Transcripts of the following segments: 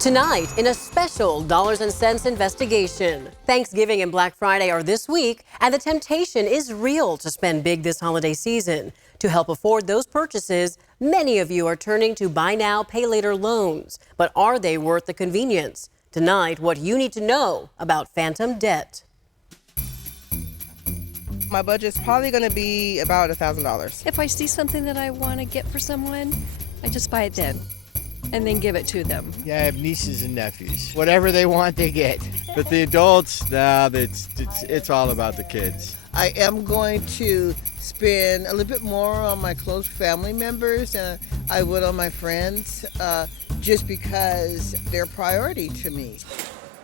Tonight, in a special Dollars and Cents investigation, Thanksgiving and Black Friday are this week, and the temptation is real to spend big this holiday season. To help afford those purchases, many of you are turning to buy now, pay later loans. But are they worth the convenience? Tonight, what you need to know about phantom debt. My budget's probably going to be about $1,000. If I see something that I want to get for someone, I just buy it then and then give it to them. Yeah, I have nieces and nephews. Whatever they want, they get. But the adults, it's all about the kids. I am going to spend a little bit more on my close family members than I would on my friends, just because they're priority to me.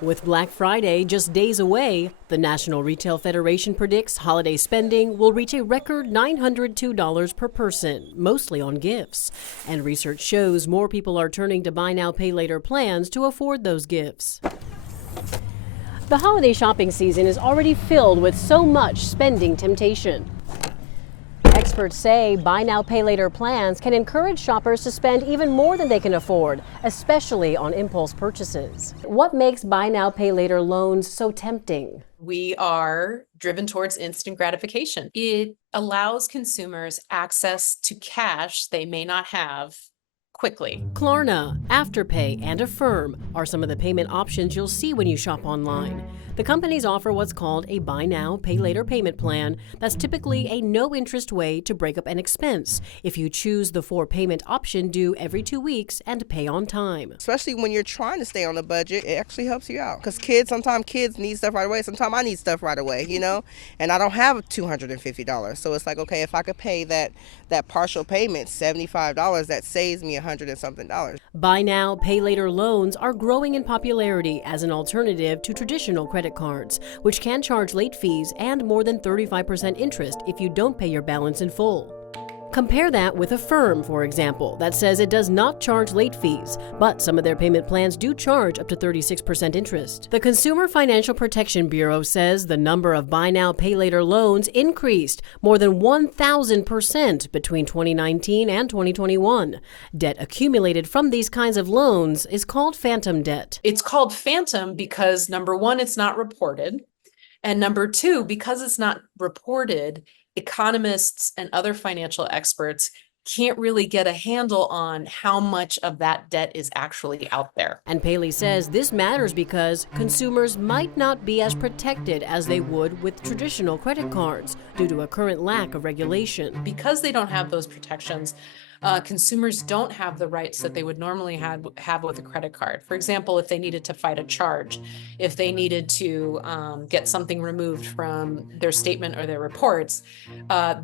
With Black Friday just days away, the National Retail Federation predicts holiday spending will reach a record $902 per person, mostly on gifts. And research shows more people are turning to buy now, pay later plans to afford those gifts. The holiday shopping season is already filled with so much spending temptation. Experts say buy now, pay later plans can encourage shoppers to spend even more than they can afford, especially on impulse purchases. What makes buy now, pay later loans so tempting? We are driven towards instant gratification. It allows consumers access to cash they may not have quickly. Klarna, Afterpay, and Affirm are some of the payment options you'll see when you shop online. The companies offer what's called a buy now, pay later payment plan that's typically a no-interest way to break up an expense if you choose the for-payment option due every 2 weeks and pay on time. Especially when you're trying to stay on a budget, it actually helps you out. Because sometimes kids need stuff right away. Sometimes I need stuff right away, and I don't have $250. So it's like, okay, if I could pay that partial payment, $75, that saves me $100 and something. Buy now, pay later loans are growing in popularity as an alternative to traditional credit cards, which can charge late fees and more than 35% interest if you don't pay your balance in full. Compare that with Affirm, for example, that says it does not charge late fees, but some of their payment plans do charge up to 36% interest. The Consumer Financial Protection Bureau says the number of buy now, pay later loans increased more than 1,000% between 2019 and 2021. Debt accumulated from these kinds of loans is called phantom debt. It's called phantom because, number one, it's not reported. And number two, because it's not reported, economists and other financial experts can't really get a handle on how much of that debt is actually out there. And Paley says this matters because consumers might not be as protected as they would with traditional credit cards due to a current lack of regulation. Because they don't have those protections, consumers don't have the rights that they would normally have with a credit card. For example, if they needed to fight a charge, if they needed to get something removed from their statement or their reports,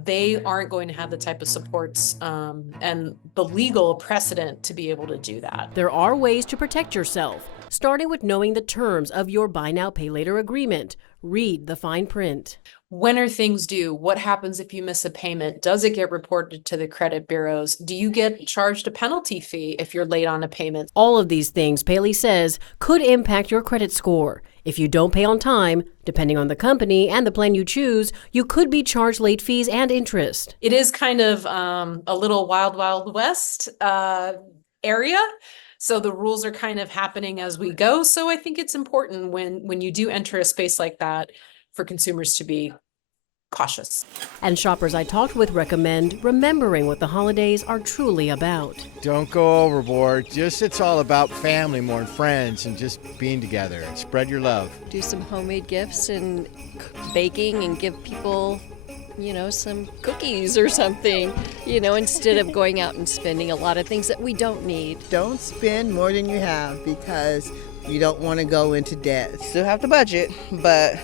they aren't going to have the type of supports and the legal precedent to be able to do that. There are ways to protect yourself, starting with knowing the terms of your buy now, pay later agreement. Read the fine print. When are things due? What happens if you miss a payment? Does it get reported to the credit bureaus? Do you get charged a penalty fee if you're late on a payment? All of these things, Paley says, could impact your credit score. If you don't pay on time, depending on the company and the plan you choose, you could be charged late fees and interest. It is kind of a little wild, wild west area. So the rules are kind of happening as we go. So I think it's important when you do enter a space like that for consumers to be cautious. And shoppers I talked with recommend remembering what the holidays are truly about. Don't go overboard. It's all about family more and friends and just being together and spread your love. Do some homemade gifts and baking and give people, some cookies or something, instead of going out and spending a lot of things that we don't need. Don't spend more than you have because you don't want to go into debt. Still have to budget, but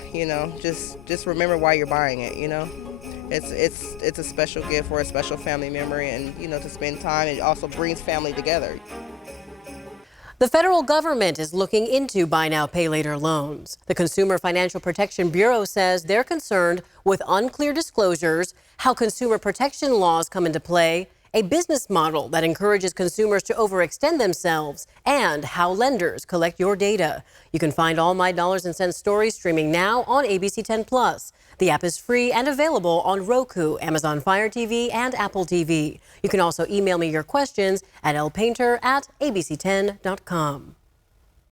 just remember why you're buying it. It's a special gift or a special family memory, and to spend time. It also brings family together. The federal government is looking into buy now, pay later loans. The Consumer Financial Protection Bureau says they're concerned with unclear disclosures, how consumer protection laws come into play, a business model that encourages consumers to overextend themselves, and how lenders collect your data. You can find all my Dollars and Cents stories streaming now on ABC 10 Plus. The app is free and available on Roku, Amazon Fire TV, and Apple TV. You can also email me your questions at lpainter@abc10.com.